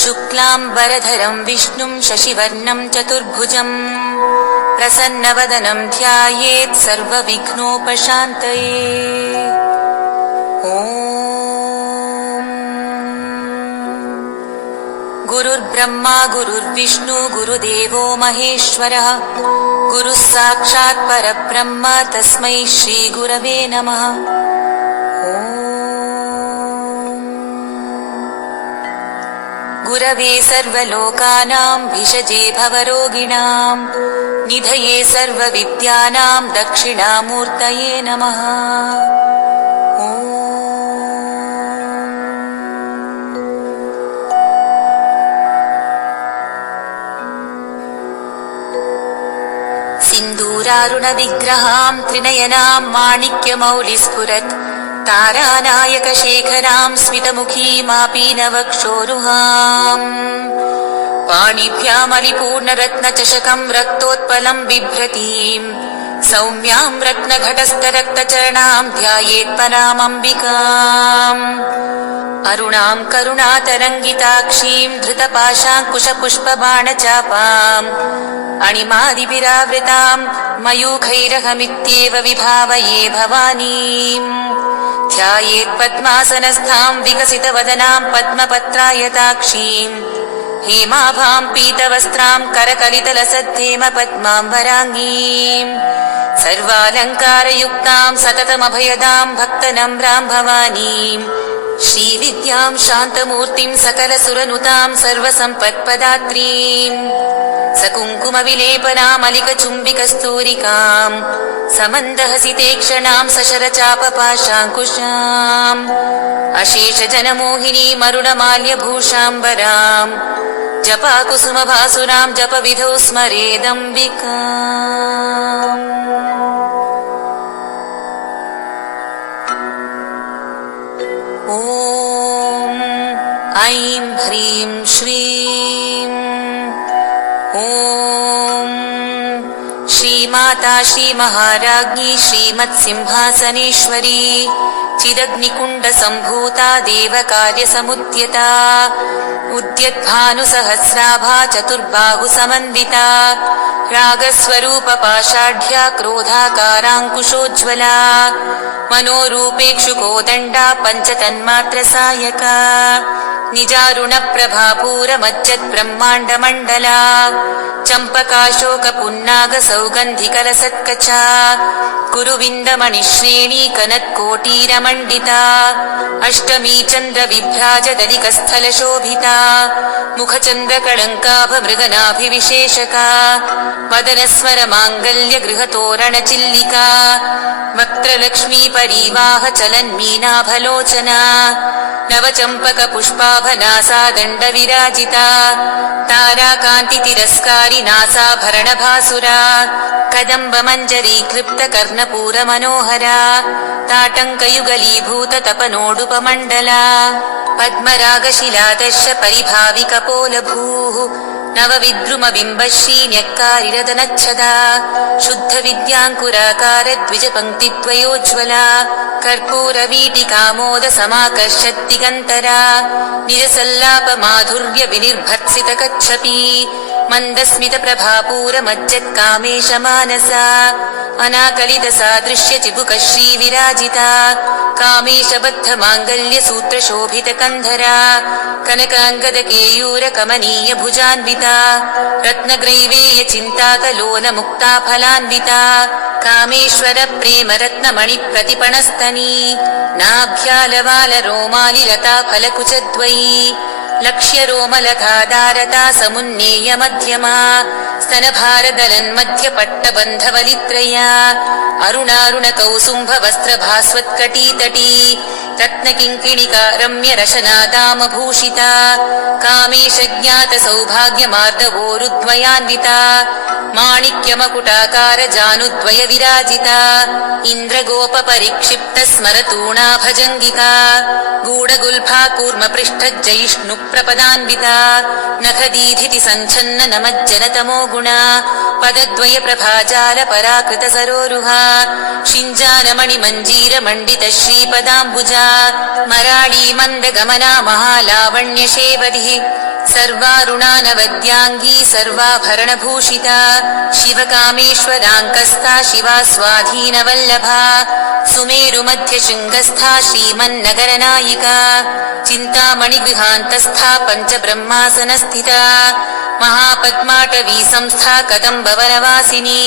शुक्लाम्बरधरं विष्णुं शशिवर्णं चतुर्भुजम् प्रसन्नवदनं ध्यायेत् सर्वविघ्नोपशान्तये। गुरुर्ब्रह्मा गुरुर्विष्णु गुरुदेवो महेश्वरः गुरुः साक्षात् परब्रह्म तस्मै श्रीगुरवे नमः। गुरवे सर्वलोकानां भिषजे भवरोगिणां निधये सर्वविद्यानां दक्षिणामूर्तये नमः। सिन्दूरारुणविग्रहां त्रिनयनां माणिक्यमौलिस्फुरत् तारानायकशेखरां स्मितमुखीमापीनवक्षोरुहाम् पाणिभ्यामलिपूर्णरत्नचषकं रक्तोत्पलं बिभ्रतीम् सौम्यां रत्नघटस्थरक्तचरणां ध्यायेत्परामम्बिकाम् अरुणां करुणातरङ्गिताक्षीं धृतपाशाङ्कुशपुष्पबाणचापाम् अणिमादिभिरावृतां मयूखैरहमित्येव विभावये भवानीम् ध्यायेत्पद्मासनस्थां विकसितवदनां पद्मपत्रायताक्षीम् हेमाभां पीतवस्त्रां करकलितलसद्धेमपद्माम्बराङ्गीम् सर्वालङ्कारयुक्तां सततमभयदां भक्तनम्रां भवानीम् श्रीविद्यां शान्तमूर्तिं सकलसुरनुतां सर्वसम्पत्पदात्रीम् सकुङ्कुमविलेपनामलिकचुम्बिकस्तूरिकां समन्दहसितेक्षणां सशरचापपाशाङ्कुशाम् अशेषजनमोहिनीमरुणमाल्यभूषाम्बरां जपाकुसुमभासुरां जपविधौ स्मरेदम्बिकाम्। ॐ ऐं ह्रीं श्रीं ॐ श्रीमाता श्रीमहाराज्ञी श्रीमत्सिंहासनेश्वरी चिदग्निकुण्डसम्भूता देवकार्यसमुद्यता उद्यद्भानुसहस्राभा चतुर्बाहुसमन्विता रागस्वरूपपाषाढ्या क्रोधाकाराङ्कुशोज्ज्वला मनोरूपेक्षुकोदण्डा पञ्चतन्मात्रसायका निजारुणप्रभापूरमज्जद्ब्रह्माण्डमण्डला चम्पकाशोकपुन्नागसौगन्धिकलसत्कचा कुरुविन्दमणिश्रेणी कनत्कोटीरमण्डिता अष्टमी चन्द्रविभ्राजदलिकस्थलशोभिता मुखचन्द्रकळङ्काभमृगनाभिविशेषका वदनस्वरमाङ्गल्यगृहतोरणचिल्लिका वक्त्रलक्ष्मीपरीवाहचलन्मीनाभलोचना नवचम्पकपुष्पाभनासा दण्डविराजिता ताराकान्तितिरस्कारि नासाभरणभासुरा कदम्बमञ्जरीक्लृप्तकर्णपूरमनोहरा ताटङ्कयुगलीभूततपनोडुपमण्डला पद्मरागशिलादर्श परिभाविकपोलभूः नवविद्रुमबिम्बश्रीन्यक्कारिरदनच्छदा शुद्धविद्याङ्कुराकारद्विजपङ्क्तिद्वयोज्ज्वला कर्पूरवीटिकामोदसमाकर्षद्दिगन्तरा निजसल्लापमाधुर्यविनिर्भर्त्सितकच्छपी मन्दस्मितप्रभापूरमज्जत्कामेशमानसा अनाकलितसादृश्यचिबुकश्रीविराजिता कामेशबद्धमाङ्गल्यसूत्रशोभितकन्धरा कनकाङ्गदकेयूरकमनीयभुजान्विता रत्नग्रैवेयचिन्ताकलोलमुक्ताफलान्विता कामेश्वरप्रेमरत्नमणिप्रतिपणस्तनी नाभ्यालवालरोमालिलता फलकुचद्वयी लक्ष्यरोमलतादारता समुन्नेयमध्यमा स्तनभारदलन्मध्यपट्टबन्धवलित्रया अरुणारुणकौसुम्भवस्त्रभास्वत्कटीतटी रत्नकिङ्किणिका रम्यरशनादामभूषिता कामेशज्ञातसौभाग्यमार्दवोरुद्वयान्विता माणिक्यमकुटाकारजानुद्वयविराजिता इन्द्रगोपपरिक्षिप्तस्मरतूणाभजङ्गिका गूढगुल्फाकूर्मपृष्ठज्जयिष्णुप्रपदान्विता नखदीधितिसञ्छन्ननमज्जनतमो गुणा पदद्वयप्रभाजालपराकृतसरोरुहा शिञ्जानमणिमञ्जीरमण्डितश्रीपदाम्बुजा मराळी मन्दगमना महालावण्यशेवधिः सर्वारुणानवद्याङ्गी सर्वाभरणभूषिता शिवकामेश्वराङ्कस्था शिवा स्वाधीनवल्लभा सुमेरुमध्यशृङ्गस्था श्रीमन्नगरनायिका चिन्तामणिगृहान्तस्था पञ्चब्रह्मासनस्थिता महापद्माटवी संस्था कदम्बवनवासिनी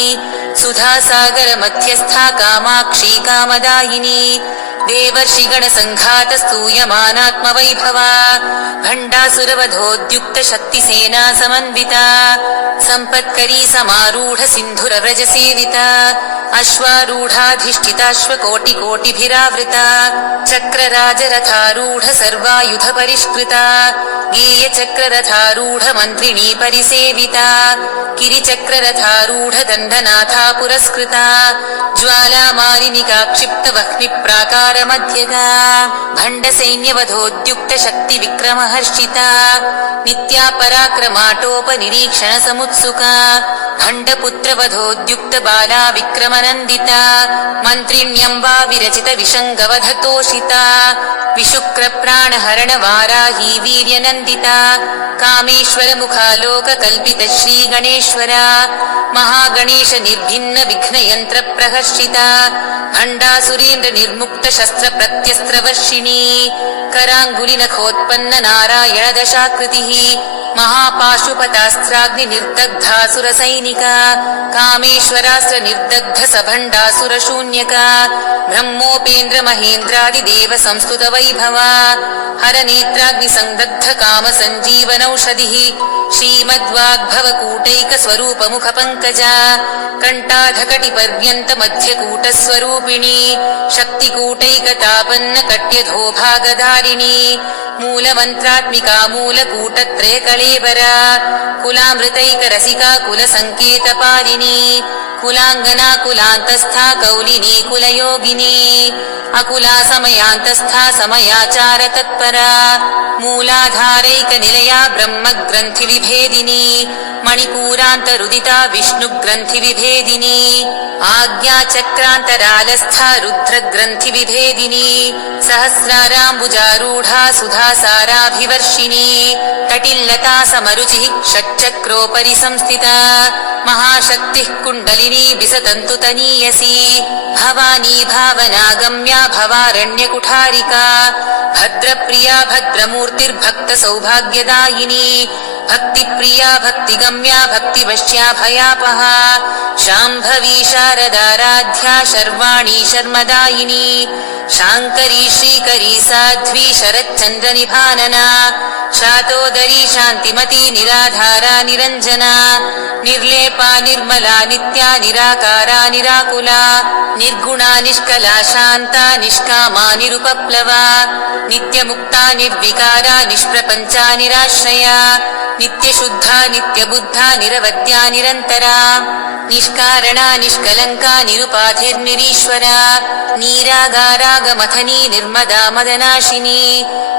सुधासागरमध्यस्था कामाक्षी कामदायिनी देवर्षिगणसङ्घातस्तूयमानात्मवैभवा भण्डासुरवधोद्युक्तशक्तिसेना समन्विता सम्पत्करी समारूढ सिन्धुरव्रजसेविता अश्वारूढाधिष्ठिताश्वकोटिकोटिभिरावृता चक्रराजरथारूढ सर्वायुधपरिष्कृता गेयचक्ररथारूढ मन्त्रिणी परिसेविता गिरिचक्ररथारूढ दण्डनाथा पुरस्कृता ज्वालामालिनिका क्षिप्तवह्निप्राकारमध्यगा भण्डसैन्यवधोद्युक्तशक्तिविक्रमहर्षिता नित्या पराक्रमाटोपनिरीक्षणसमुत्सुका भण्डपुत्रवधोद्युक्तबाला विक्रमनन्दिता मन्त्रिण्यम्बा विरचितविशङ्गवधतोषिता विशुक्रप्राणहरणवाराही वीर्यनन्दिता कामेश्वरमुखालोककल्पित श्रीगणेश्वरा महागणेश निर्भिन्न विघ्नयन्त्रप्रहर्षिता भण्डासुरेन्द्र निर्मुक्त शस्त्रप्रत्यस्त्रवर्षिणी कराङ्गुलिनखोत्पन्न नारायण दशाकृतिः महापाशुपतास्त्राग्निर्दग्धासुरसैनिका कामेश्वरास्त्र निर्दग्ध सभण्डासुरशून्यका ब्रह्मोपेन्द्र महेन्द्रादिदेव संस्तुत वैभवा हरनेत्राग्निसंदग्ध कामसञ्जीवनौषधिः श्रीमद्वाग्भवकूटैकस्वरूपमुखपङ्कजा कण्ठाधकटिपर्यन्त मध्यकूटस्वरूपिणी शक्तिकूटैकतापन्न कट्यधोभागधारिणी मूलमन्त्रात्मिका मूलकूटत्रयकलेबरा कुलामृतैकरसिका कुलसङ्केतपालिनी कुलाङ्गना कुलान्तस्था कौलिनी कुलयोगिनी अकुला समयान्तस्था समयाचार तत्परा मूलाधारैकनिलया ब्रह्मग्रन्थिविभेदिनी मणिपूरान्तरुदिता विष्णुग्रन्थिविभेदिनी आज्ञाचक्रान्तरालस्था रुद्रग्रन्थिविभेदिनी सहस्राराम्बुजारूढा सुधासाराभिवर्षिणी तटिल्लता समरुचिः षट्चक्रोपरि संस्थिता महाशक्तिः कुण्डलिनी बिसतन्तुतनीयसी भवानी भावनागम्या भवारण्यकुठारिका भद्रप्रिया भद्रमूर्तिर्भक्तसौभाग्यदायिनी भक्तिप्रिया भक्तिगम्या भक्तिवश्या भयापहा शाम्भवी शारदाराध्या शर्वाणी शर्मदायिनी शाङ्करी श्रीकरी साध्वी शरच्चन्द्रनिभानना शातोदरी शान्तिमती निराधारा निरञ्जना निर्लेपा निर्मला नित्या निराकारा निराकुला निर्गुणा निष्कला शान्ता निष्कामा निरुपप्लवा नित्यमुक्ता निर्विकारा निष्प्रपञ्चा निराश्रया नित्यशुद्धा नित्यबुद्धा निरवद्या निरन्तरा निष्कारणा निष्कलङ्का निरुपाधिर्निरीश्वरा नीरागारागमथनी निर्मदा मदनाशिनी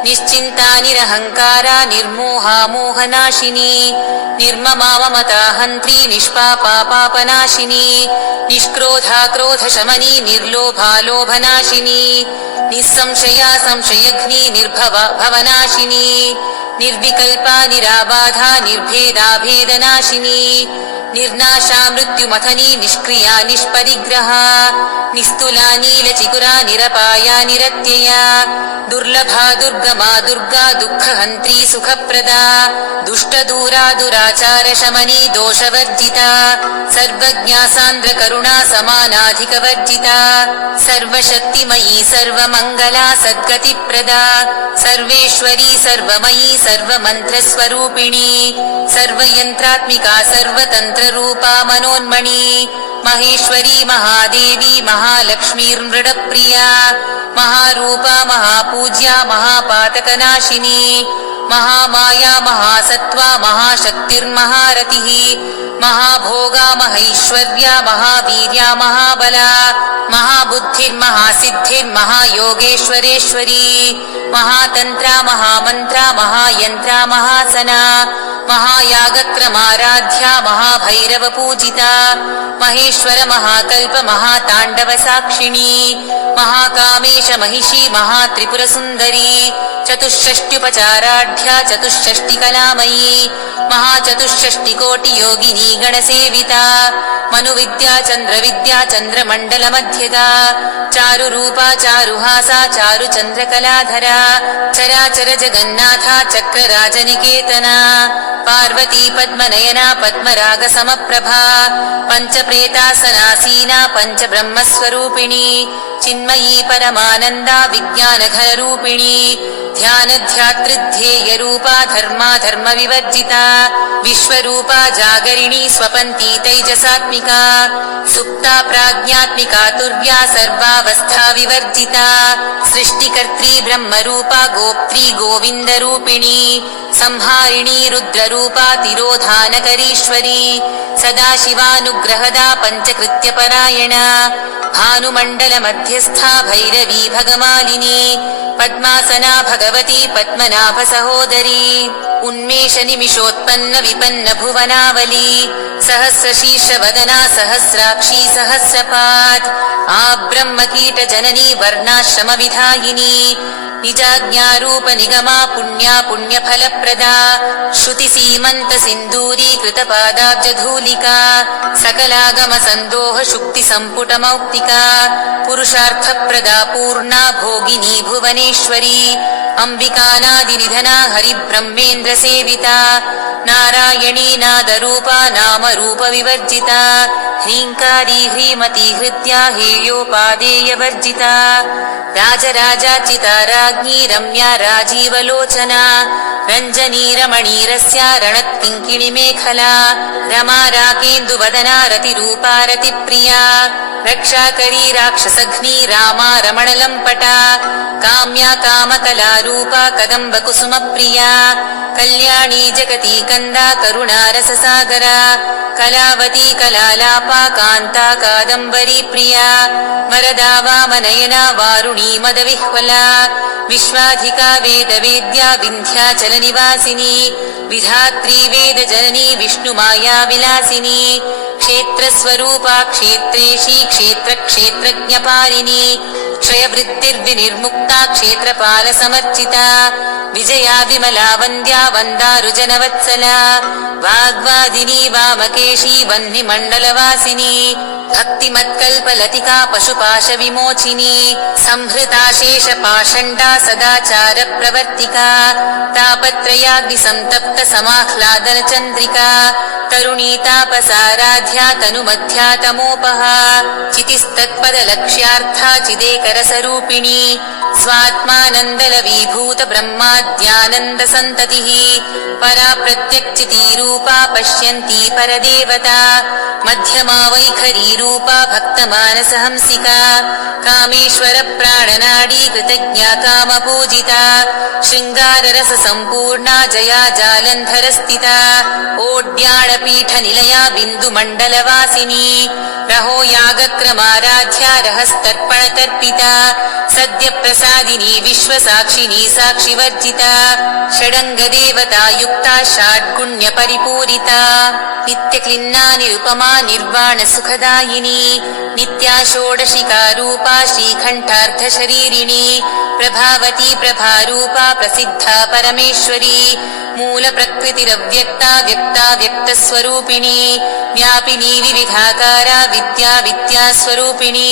निश्चिन्ता निरहङ्कारा निर्मोहा मोहनाशिनी निर्ममा ममता हन्त्री निष्पापा पापनाशिनी निष्क्रोधा क्रोधशमनी निर्लोभा लोभनाशिनी निस्संशया संशयघ्नी निर्भवा भवनाशिनी निर्विकल्पा निराबाधा निर्भेदा भेदनाशिनी निर्नाशा मृत्युमथनी निष्क्रिया निष्परिग्रहा निस्तुला नीलचिकुरा निरपाया निरत्यया दुर्लभा दुर्गमा दुर्गा दुःखहन्त्री सुखप्रदा दुष्टदूरा दुराचार शमनी दोषवर्जिता सर्वज्ञा सान्द्रकरुणा समानाधिकवर्जिता सर्वशक्तिमयी सर्वमङ्गला सद्गतिप्रदा सर्वेश्वरी सर्वमयी सर्वमन्त्रस्वरूपिणी सर्वयन्त्रात्मिका सर्वतन्त्ररूपा मनोन्मणि महेश्वरी महादेवी महालक्ष्मीर्मृडप्रिया महारूपा महापूज्या महापातकनाशिनी महामाया महासत्त्वा महाशक्तिर्महारतिः महाभोगा महैश्वर्या महावीर्या महाबला महाबुद्धिर्महासिद्धिर्महायोगेश्वरेश्वरी महातन्त्रा महामन्त्रा महायन्त्रा महासना महायागक्रमाराध्या महाभैरवपूजिता महेश्वर महाकल्प महाताण्डवसाक्षिणी महाकामेश महिषी महात्रिपुरसुन्दरी चतुष्षष्ट्युपचाराढ्या चतुष्षष्टिकलामयी महाचतुष्षष्टिकोटियोगिनी गणसेविता मनुविद्या चन्द्रविद्या चन्द्रमण्डलमध्यगा चारुरूपा चारुहासा चारुचन्द्रकलाधरा चराचर जगन्नाथा चक्रराजनिकेतना पार्वती पद्मनयना पद्मरागसमप्रभा पञ्चप्रेतासनासीना पञ्चब्रह्मस्वरूपिणी चिन्मयी परमानन्दा विज्ञानघनरूपिणी ध्यानध्यातृध्येयरूपा धर्माधर्मविवर्जिता विश्वरूपा जागरिणी स्वपन्ती तैजसात्मिका सुप्ता प्राज्ञात्मिका तुर्या सर्वावस्था विवर्जिता सृष्टिकर्त्री ब्रह्मरूपा गोप्त्री गोविन्दरूपिणी संहारिणी रुद्ररूपा तिरोधानकरीश्वरी सदाशिवानुग्रहदा पञ्चकृत्यपरायणा भानुमण्डलमध्यस्था भैरवी भगमालिनी पद्मासना भगवती पद्मनाभसहोदरी उन्मेषनिमिषोत्पन्न विपन्न भुवनावली सहस्रशीर्षवदना सहस्राक्षी सहस्रपात् आब्रह्मकीटजननी वर्णाश्रमविधायिनी निजाज्ञारूप निगमा पुण्या पुण्यफलप्रदा श्रुतिसीमन्त सिन्दूरी कृतपादाब्जधूलिका सकलागम सन्दोह शुक्ति सम्पुटमौक्तिका पुरुषार्थप्रदा पूर्णा भोगिनी भुवनेश्वरी अम्बिकानादिनिधना हरिब्रह्मेन्द्र सेविता नारायणी नादरूपा नामरूपविवर्जिता ह्रीङ्कारी ह्रीमती हृद्या हेयोपादेयवर्जिता राजराजाचिता राज्ञी रम्या राजीवलोचना रञ्जनी रमणीरस्या रणत्किङ्किणी मेखला रमा राकेन्दुवदना रतिरूपा रतिप्रिया रक्षाकरी राक्षसघ्नी रामा रमणलम्पटा काम्या कामकलारूपा कदम्बकुसुमप्रिया कल्याणी जगती कन्दा करुणारससागरा कलावती कलालापा कान्ता कादम्बरी प्रिया वरदा वामनयना वारुणी मदविह्वला विश्वाधिका वेदवेद्या विन्ध्याचलनिवासिनी विधात्री वेदजननी विष्णुमाया विलासिनी क्षेत्रस्वरूपा क्षेत्रेशी क्षेत्रक्षेत्रज्ञपालिनी क्षयवृत्तिर्विनिर्मुक्ता क्षेत्रपालसमर्चिता विजया विमला वन्द्या वन्दारुजनवत्सला वाग्वादिनी वामकेशी वह्निमण्डलवासिनी भक्तिमत्कल्पलतिका पशुपाशविमोचिनी संहृता शेषपाषण्डा सदाचारप्रवर्तिका तापत्रयाग्निसन्तप्त समाह्लादनचन्द्रिका तरुणी तापसाराध्या तनुमध्या तमोपहा चितिस्तत्पदलक्ष्यार्था चिदेकरसरूपिणी स्वात्मानन्दलवीभूत ब्रह्माद्यानन्दसन्ततिः परा प्रत्यक्चितीरूपा पश्यन्ती परदेवता मध्यमा वैखरीरूपा भक्तमानसहंसिका कामेश्वर प्राणनाडी कृतज्ञा कामपूजिता शृङ्गाररससम्पूर्णा जया जालन्धरस्थिता ओड्याणपीठनिलया बिन्दुमण्डलवासिनी रहो यागक्रमाराध्या रहस्तर्पणतर्पिता सद्यप्रसादिनी विश्वसाक्षिणी साक्षिवर्जिता षडङ्गदेवता युक्ता षाड्गुण्यपरिपूरिता नित्यक्लिन्ना निरुपमा निर्वाणसुखदायिनी नित्या षोडशिकारूपा श्रीकण्ठार्धशरीरिणी प्रभावती प्रभारूपा प्रसिद्धा परमेश्वरी मूलप्रकृतिरव्यक्ता व्यक्ता व्यक्तस्वरूपिणी व्यापिनी विविधाकारा विद्या विद्यास्वरूपिणी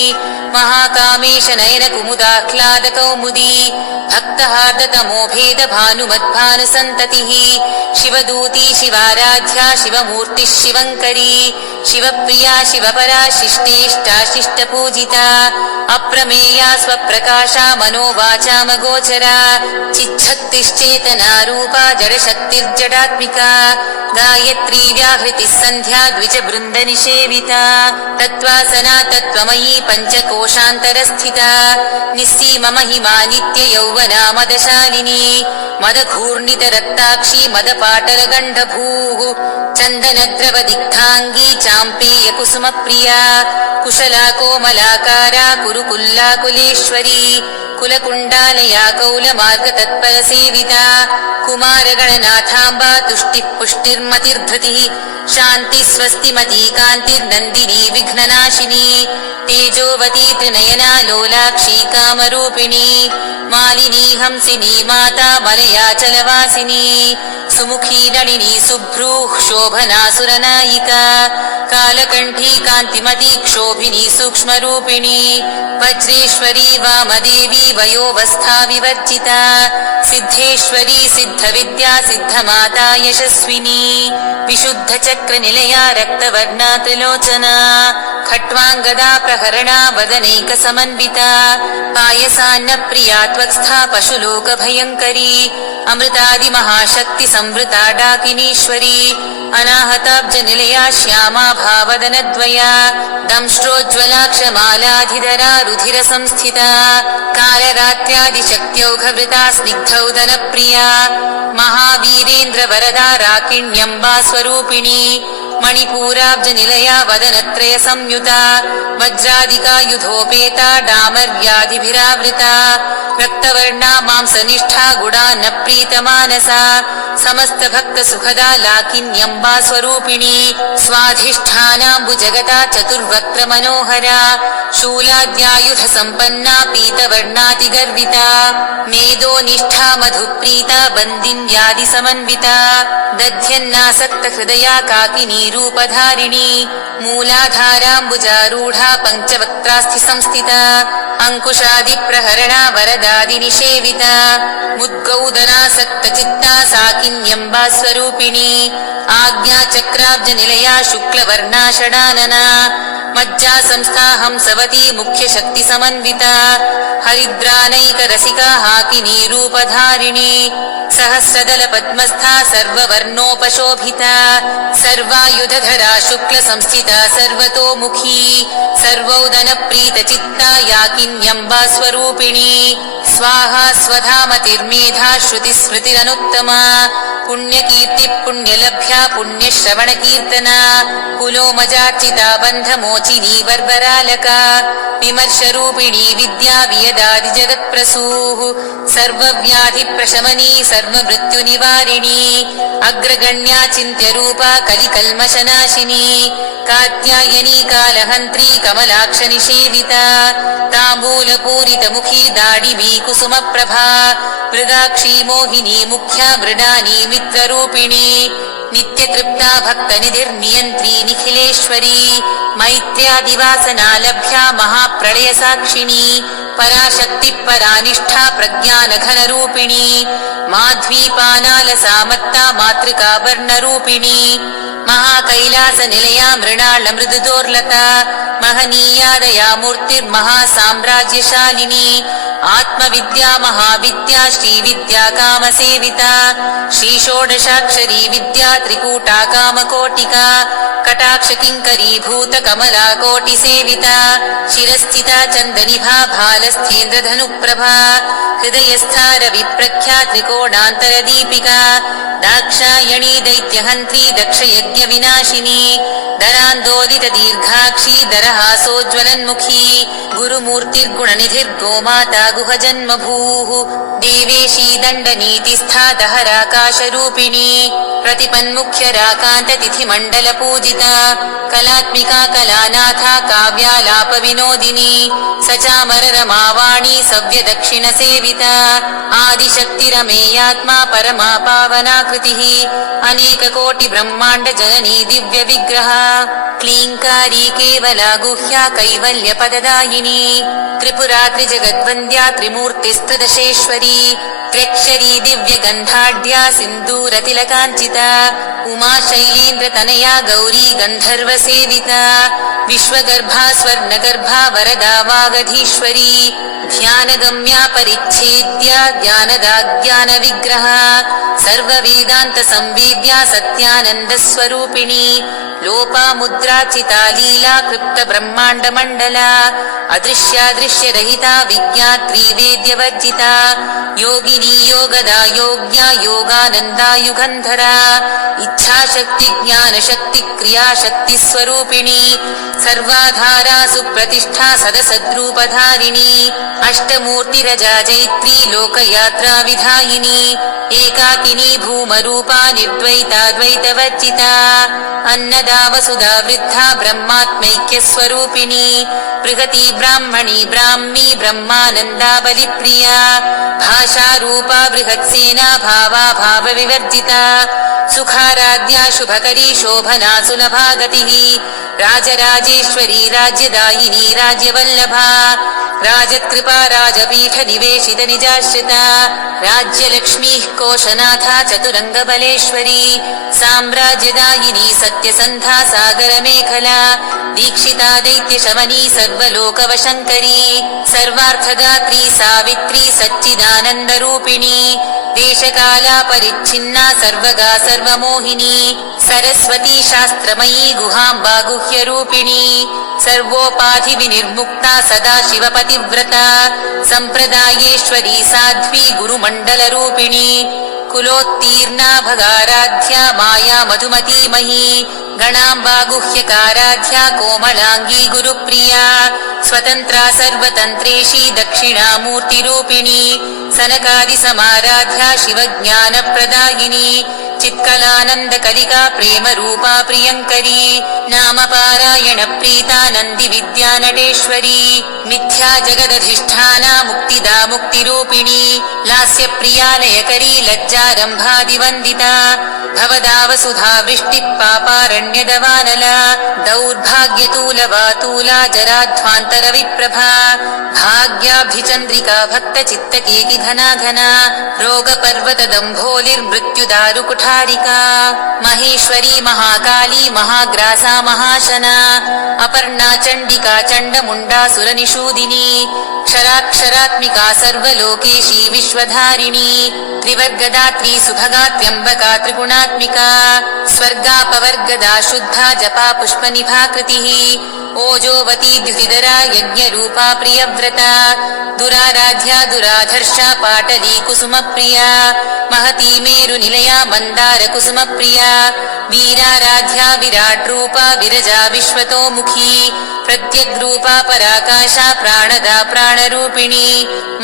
महाकामेश नयन कुमुदाह्लादकौमुदी भक्तहार्दतमोभेद भानुमद्भानुसन्ततिः शिवदूती शिवाराध्या शिवमूर्तिः शिवङ्करी शिवप्रिया शिवपरा शिष्टेष्टा शिष्टपूजिता अप्रमेया स्वप्रकाशा मनोवाचामगोचरा चिच्छक्तिश्चेतनारूपा जडशक्तिर्जडात्मिका गायत्री व्याहृतिः सन्ध्या द्विजबृन्दनिषेविता तत्त्वासना तत्त्वमयी पञ्चकोशान्तरस्थिता निस्सीममहिमा नित्ययौवना मदशालिनी मदघूर्णितरक्ताक्षी मदपाटलगण्डभूः चन्दनद्रवदिग्धाङ्गी चाम्पेयकुसुमप्रिया कुशला कोमलाकारा कुरुकुल्ला कुलेश्वरी कुलकुण्डालया कौलमार्गतत्परसेविता कुमारगणनाथाम्बा तुष्टिः पुष्टिर्मतिर्धृतिः शान्तिः स्वस्तिमती कान्तिर्नन्दिनी विघ्ननाशिनी तेजोवती त्रिनयना लोलाक्षी कामरूपिणी मालिनी हंसिनी माता मलयाचलवासिनी सुमुखी नलिनी सुभ्रूः शोभना सुरनायिका कालकण्ठी कान्तिमती क्षोभिनी सूक्ष्मरूपिणी वज्रेश्वरी वामदेवी वयोवस्था विवर्जिता सिद्धेश्वरी सिद्धविद्या सिद्धमाता यशस्विनी विशुद्धचक्रनिलया रक्तवर्णा त्रिलोचना खट्वाङ्गदा प्रहरणा वदनैकसमन्विता पायसान्नप्रिया त्वक्स्था पशुलोकभयङ्करी अमृतादिमहाशक्ति संवृता डाकिनीश्वरी अनाहताब्जनिलया श्यामा भावदनद्वया दंष्ट्रोज्ज्वलाक्षमालाधिधरा रुधिरसंस्थिता कालरात्र्यादिशक्त्यौघवृता स्निग्धौदनप्रिया महावीरेन्द्रवरदा राकिण्यम्बा स्वरूपिणी मणिपूराब्जनिलया वदनत्रय संयुता वज्रादिकायुधोपेता डामर्यादिभिरावृता रक्तवर्णा मांसनिष्ठा गुडान्नप्रीतमानसा समस्तभक्तसुखदा लाकिन्यम्बा स्वरूपिणी स्वाधिष्ठानाम्बुजगता चतुर्वक्त्रमनोहरा शूलाद्यायुधसम्पन्ना पीतवर्णातिगर्विता मेदोनिष्ठा मधुप्रीता बन्दिन्यादिसमन्विता दध्यन्नासक्तहृदया काकिनी रूपधारिणी मूलाधाराम्बुजारूढा पञ्चवक्त्रास्थिसंस्थिता अङ्कुशादिप्रहरणा वरदादिनिषेविता मुद्गौदनासक्तचित्ता साकिन्यम्बा स्वरूपिणी आज्ञाचक्राब्जनिलया शुक्लवर्णा षडानना मज्जासंस्था हंसवती मुख्यशक्तिसमन्विता हरिद्रानैकरसिका हाकिनी रूपधारिणी सहस्रदलपद्मस्था सर्ववर्णोपशोभिता सर्वायुधधरा शुक्लसंस्थिता सर्वतोमुखी सर्वौदनप्रीतचित्ता याकिन्यम्बा स्वरूपिणी स्वाहा स्वधामतिर्मेधा श्रुतिस्मृतिरनुत्तमा पुण्यकीर्तिः पुण्यलभ्या पुण्यश्रवणकीर्तना कुलोमजार्चिता बन्धमोचिनी वर्बरालका विमर्शरूपिणी विद्या वियदादिजगत्प्रसूः सर्वव्याधिप्रशमनी सर्वमृत्युनिवारिणी अग्रगण्या चिन्त्यरूपा कलिकल्मषनाशिनी कात्यायनी कालहन्त्री कमलाक्षनिषेविता ताम्बूलपूरितमुखी दाडिमी कुसुमप्रभा मृगाक्षी मोहिनी मुख्या मृडानी मित्ररूपिणी नित्यतृप्ता भक्तनिधिर्नियन्त्री निखिलेश्वरी मैत्र्यादिवासनालभ्या महाप्रलयसाक्षिणी पराशक्तिः परानिष्ठा प्रज्ञानघनरूपिणी माध्वीपानालसामत्ता मातृका वर्णरूपिणी महाकैलासनिलया मृणालमृदुदोर्लता महनीयादया मूर्तिर्महासाम्राज्यशालिनी आत्मविद्या महाविद्या श्रीविद्या कामसेविता श्रीषोडशाक्षरी विद्या त्रिकूटा कामकोटिका कटाक्षकिङ्करीभूत कमला कोटिसेविता शिरस्थिता चन्दनिभा भालस्थेन्द्रधनुप्रभा हृदयस्था रविप्रख्या त्रिकोणान्तरदीपिका दाक्षायणी दैत्यहन्त्री दक्षयज्ञविनाशिनी दरान्दोलितदीर्घाक्षी दरहासोज्ज्वलन्मुखी गुरुमूर्तिर्गुणनिधिर्गोमाता गुहजन्मभूः देवेशी दण्डनीतिस्था दहराकाशरूपिणी प्रतिपन्मुख्यराकान्ततिथिमण्डलपूजिता कलात्मिका कलानाथा काव्यालापविनोदिनी सचामररमावाणी सव्यदक्षिणसेविता आदिशक्तिरमेयात्मा परमा पावनाकृतिः अनेककोटिब्रह्माण्डजननी दिव्यविग्रहा क्लीङ्कारी केवला गुह्या कैवल्यपददायिनी त्रिपुरा त्रिजगद्वन्द्या त्रिमूर्तिस्त्रिदशेश्वरी त्र्यक्षरी दिव्यगन्धाढ्या सिन्दूरतिलकाञ्चिता उमा शैलेन्द्रतनया गौरी गन्धर्वसेविता विश्वगर्भा स्वर्णगर्भा वरदा वागधीश्वरी ध्यानगम्या परिच्छेद्या ज्ञानदाज्ञानविग्रहा सर्ववेदान्तसंवेद्या सत्यानन्दस्वरूपिणी लोपामुद्राचिता लीला क्लृप्तब्रह्माण्डमण्डला अदृश्यादृश्यरहिता विज्ञात्री वेद्यवर्जिता योगिनी योगदा योग्या योगानन्दा युगन्धरा इच्छाशक्ति ज्ञानशक्ति क्रियाशक्तिस्वरूपिणी सर्वाधारा सुप्रतिष्ठा सदसद्रूपधारिणी अष्टमूर्तिरजा जैत्री लोकयात्रा विधायिनी एकाकिनी भूमरूपा निर्द्वैताद्वैतवर्जिता अन्नदा वसुधा वृद्धा ब्रह्मात्मैक्यस्वरूपिणी बृहती ब्राह्मणी ब्राह्मी ब्रह्मानन्दा बलिप्रिया भाषारूपा बृहत्सेना भावा भावविवर्जिता सुखाराध्या शुभकरी शोभना सुलभा गतिः राजराजेश्वरी राज्यदायिनी राज्यवल्लभा राजत्कृपा राजपीठ निवेशित निजाश्रिता राज्यलक्ष्मीः कोशनाथा चतुरङ्गबलेश्वरी साम्राज्यदायिनी सत्यसन्धा सागरमेखला दीक्षिता दैत्यशमनी सर्वलोकवशङ्करी सर्वार्थदात्री सावित्री सच्चिदानन्दरूपिणी देशकाला परिच्छिन्ना सर्वगा सर्वमोहिनी सरस्वती शास्त्रमयी गुहाम्बा गुह्यरूपिणी सर्वोपाधिविनिर्मुक्ता सदा शिवपतिव्रता सम्प्रदायेश्वरी साध्वी गुरुमण्डलरूपिणी कुलोत्तीर्णा भगाराध्या माया मधुमतीमयी गणाम्बा गुह्यकाराध्या कोमलाङ्गी गुरुप्रिया स्वतन्त्रा सर्वतन्त्रेशी दक्षिणामूर्तिरूपिणी सनकादिसमाराध्या शिवज्ञानप्रदायिनी चित्कलानन्दकलिका प्रेमरूपा प्रियङ्करी नामपारायण प्रीता नन्दिविद्यानटेश्वरी मिथ्या जगदधिष्ठाना मुक्तिदा मुक्तिरूपिणी लास्यप्रियालयकरी लज्जारम्भादिवन्दिता भवदावसुधा वृष्टिः पापारण्यदवानला दौर्भाग्यतूलवातूला जराध्वान्तरविप्रभा भाग्याभिचन्द्रिका भक्तचित्तकेकि घना घना रोगपर्वतदम्भोलिर्मृत्युदारुकुठारिका महेश्वरी महाकाली महाग्रासा महाशना अपर्णा चण्डिका चण्डमुण्डासुरनिषूदिनी क्षराक्षरात्मिका सर्वलोकेशी विश्वधारिणी त्रिवर्गदात्री सुभगा त्र्यम्बका त्रिगुणात्मिका स्वर्गापवर्गदा शुद्धा जपा पुष्पनिभाकृतिः ओजोवती द्युतिधरा यज्ञरूपा प्रियव्रता दुराराध्या दुराधर्षा पाटली कुसुमप्रिया महती मेरुनिलया मन्दार कुसुमप्रिया वीराराध्या विराट्रूपा विरजा विश्वतोमुखी प्रत्यग्रूपा पराकाशा प्राणदा प्राणरूपिणी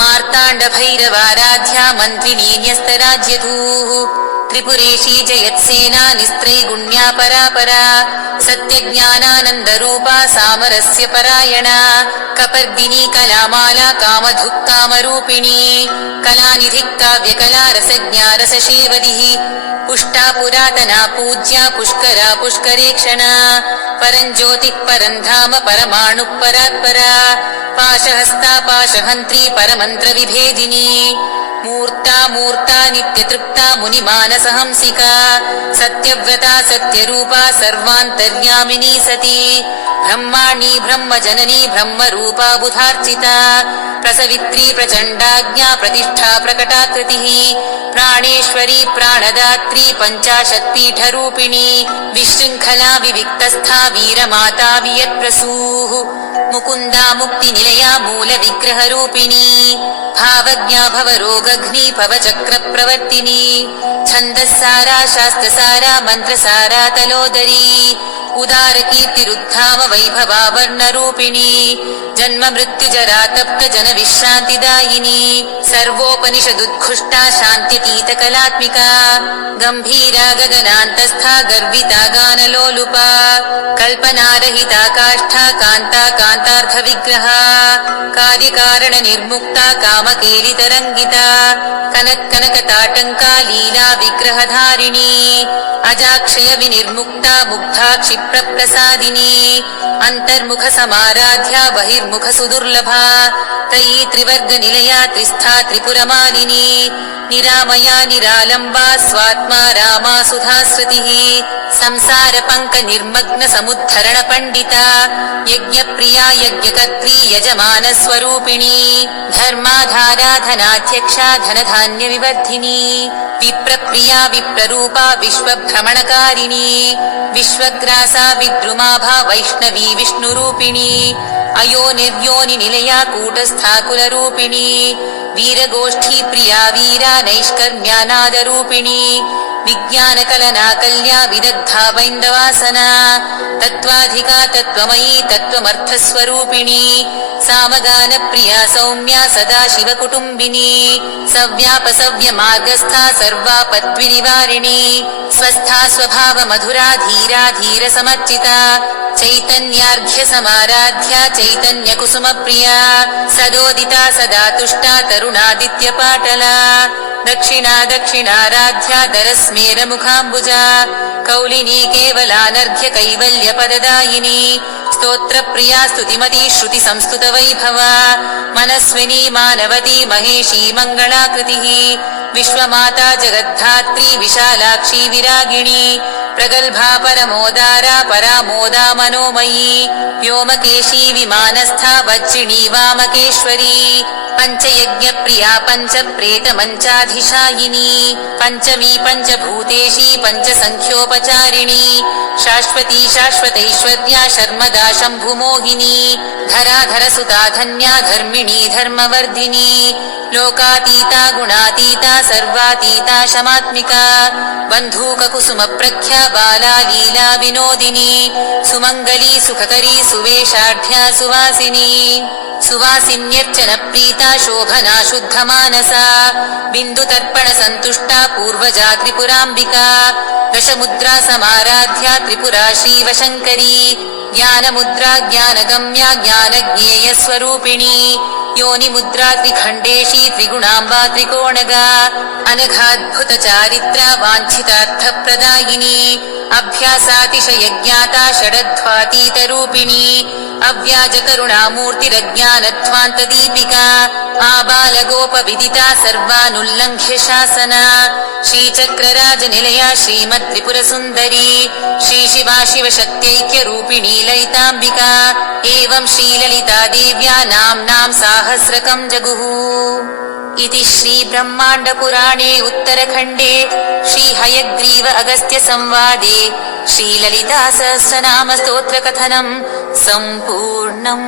मार्ताण्डभैरवाराध्या मन्त्रिणी न्यस्तराज्यधूः त्रिपुरेशी जयत्सेना निस्त्रैगुण्या परापरा सत्यज्ञानानन्दरूपा सामरस्य परायणा कपर्दिनी कलामाला कामधुक्कामरूपिणी कलानिधिः काव्यकला रसज्ञा रसशेवदिः पुष्टा पुरातना पूज्या पुष्करा पुष्करेक्षणा परञ्ज्योतिः परन्धाम परमाणुः परात्परा पाशहस्ता पाशहन्त्री परमन्त्रविभेदिनी मूर्ता मूर्ता नित्यतृप्ता मुनिमानसहंसिका सत्यव्रता सत्यरूपा सर्वान्तर्यामिनी सती ब्रह्माणी ब्रह्मजननी ब्रह्मरूपा बुधार्चिता प्रसवित्री प्रचण्डाज्ञा प्रतिष्ठा प्रकटाकृतिः प्राणेश्वरी प्राणदात्री पञ्चाशत्पीठरूपिणी विशृङ्खला विविक्तस्था वीरमाता वियत्प्रसूः मुकुन्दा मुक्तिनिलया मूलविग्रहरूपिणी भावज्ञा भवरोगघ्नी भवचक्रप्रवर्तिनी छन्दस्सारा शास्त्रसारा मन्त्रसारा तलोदरी उदारकीर्तिरुद्धाम वैभवा वर्णरूपिणी जन्म मृत्युजरा तप्त जन विश्रान्तिदायिनी सर्वोपनिषदुद्घुष्टा शान्त्यतीतकलात्मिका गम्भीरा गगनान्तस्था गर्विता गानलोलुपा कल्पनारहिता काष्ठा कान्ता कान्तार्थविग्रहा कार्यकारणनिर्मुक्ता कामकेलितरङ्गिता कनकताटङ्का लीला विग्रहधारिणी अजाक्षय विनिर्मुक्ता मुग्धा क्षिप् विप्रप्रसादिनी अंतर्मुख समाराध्या बहिर्मुख सुदुर्लभा तयी त्रिवर्गनिलया त्रिस्था त्रिपुरमालिनी निरामया निरालम्बा स्वात्मा रामा सुधास्रुतिः संसार पंक निर्मग्न समुद्धरण पंडिता यज्ञप्रिया यज्ञकर्त्री यजमान स्वरूपिणी धर्माधारा धनाध्यक्षा धनधान्य विवर्धिनी विप्रप्रिया विप्ररूपा विश्वभ्रमणकारिणी विश्वग्रासा विद्रुमाभा वैष्णवी विष्णुरूपिणी अयो निर्योनि निलया कूटस्था कुलरूपिणी वीरगोष्ठी प्रिया वीरा नैष्कर्म्यानादरूपिणी विज्ञानकलना कल्या विदग्धा वैन्दवासना तत्त्वाधिका तत्त्वमयी तत्त्वमर्थस्वरूपिणी सामगानप्रिया सौम्या सदा शिवकुटुम्बिनी सव्यापसव्यमार्गस्था सर्वापद्विनिवारिणी स्वस्था स्वभावमधुरा धीरा धीरसमर्चिता चैतन्यार्घ्य समाराध्या चैतन्यकुसुमप्रिया सदोदिता सदा तुष्टा तरुणादित्यपाटला दक्षिणा दक्षिणाराध्या दरस्मेरमुखाम्बुजा कौलिनी केवलानर्घ्य कैवल्यपददायिनी स्तोत्रप्रिया स्तुतिमती श्रुतिसंस्तुतवैभवा मनस्विनी मानवती महेशी मङ्गलाकृतिः विश्वमाता जगद्धात्री विशालाक्षी विरागिणी प्रगल्भा परमोदारा परामोदा मनोमयी व्योमकेशी विमानस्था वज्रिणी वामकेश्वरी पञ्चयज्ञप्रिया पञ्चप्रेतमञ्चाधिशायिनी पञ्चमी पञ्चभूतेशी पञ्चसङ्ख्योपचारिणी शाश्वती शाश्वतैश्वर्या शर्मदा शम्भुमोहिनी धराधरसुता धन्या धर्मिणी धर्मवर्धिनी लोकातीता गुणातीता सर्वातीता शमात्मिका बन्धूककुसुमप्रख्या बाला लीला विनोदिनी सुमङ्गली सुखकरी सुवेशाढ्या सुवासिनी सुवासिन्यर्चन प्रीता शोभना शुद्धमानसा बिन्दुतर्पण सन्तुष्टा पूर्वजा त्रिपुराम्बिका दशमुद्रा समाराध्या त्रिपुरा श्रीवशङ्करी ज्ञानमुद्रा ज्ञानगम्या ज्ञानज्ञेयस्वरूपिणी योनिमुद्रा त्रिखण्डेशी त्रिगुणाम्बा त्रिकोणगा अनघाद्भुतचारित्रा वाञ्छितार्थप्रदायिनी अभ्यासातिशयज्ञाता षडध्वातीतरूपिणी अव्याजकरुणामूर्तिरज्ञानध्वान्तदीपिका आबालगोपविदिता सर्वानुल्लङ्घ्य शासना श्रीचक्रराजनिलया श्रीमत्त्रिपुरसुन्दरी श्रीशिवा शिवशक्त्यैक्यरूपिणी ललिताम्बिका एवं श्रीललिता देव्या नाम्नां साहस्रकं जगुः इति श्रीब्रह्माण्डपुराणे उत्तरखण्डे श्रीहयग्रीव अगस्त्य संवादे श्रीललिता सहस्रनाम स्तोत्रकथनं सम्पूर्णम्।